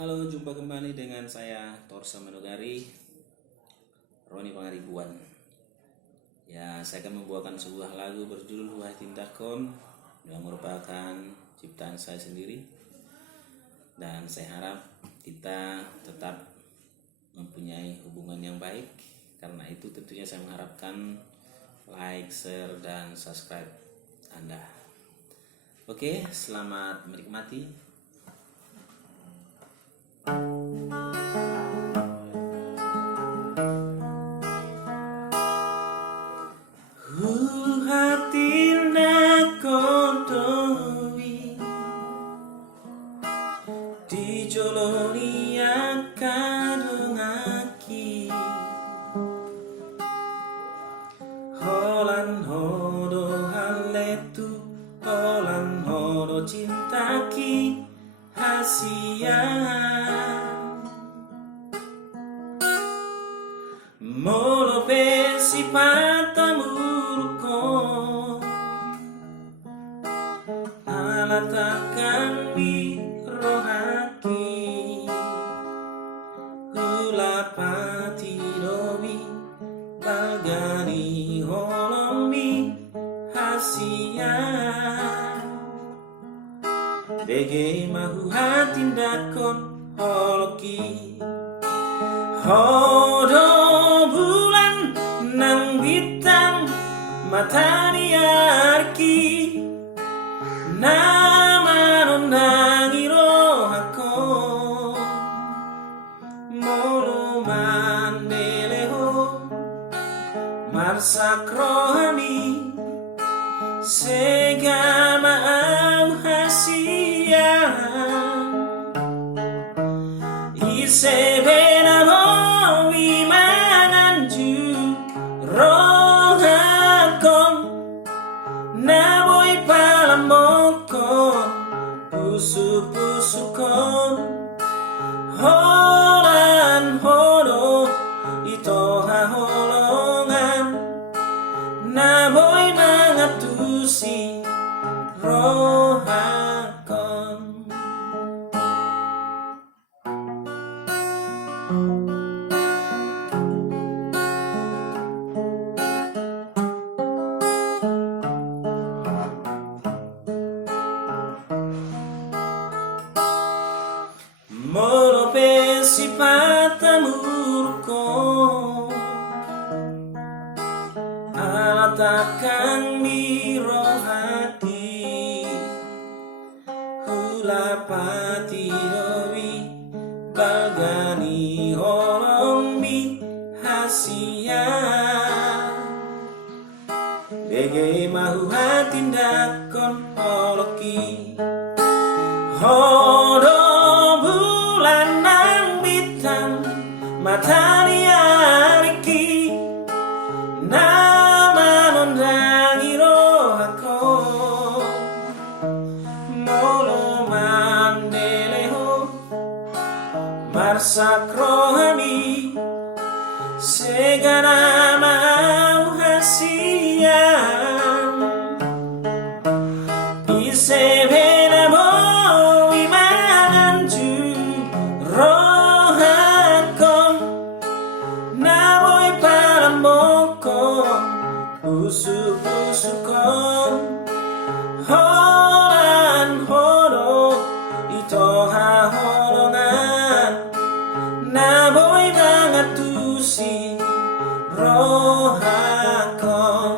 Halo, jumpa kembali dengan saya Torsa Manugari, Roni Pangaribuan. Ya, saya akan membawakan sebuah lagu berjudul Wahai Tindakan yang merupakan ciptaan saya sendiri. Dan saya harap kita tetap mempunyai hubungan yang baik. Karena itu tentunya saya mengharapkan like, share, dan subscribe Anda. Oke, selamat menikmati. Hati nak kondowi dijoloni akadong aki holan hodo haletu holan hodo cintaki hasia molo pesi patamurko alatakan di rohaki hulapati dobi balgani holomi hasia bege mahu hatindakon holoki hodo bulan nang bintang matahari arki nama nang irohako molo mandeleho marsak rohani segama au hasia isebena mowi mananju rohakon naboy palamokon pusu-pusukon holan hodo ito haholongan naboy mangatusi rohakon. Molo pesi patamurko alatakan miro hati hulapati dowi balgani holombi hasia bege mahu hatindakon holoki hodo bulan nang bintang matahari ariki nama nondang irohako molo mandeleho marsak rohani segala mau hasia isebena mowi mananju rohakon naboy palamokon pusu-pusukon holan hodo ito haholongan naboy mangatusi rohakon.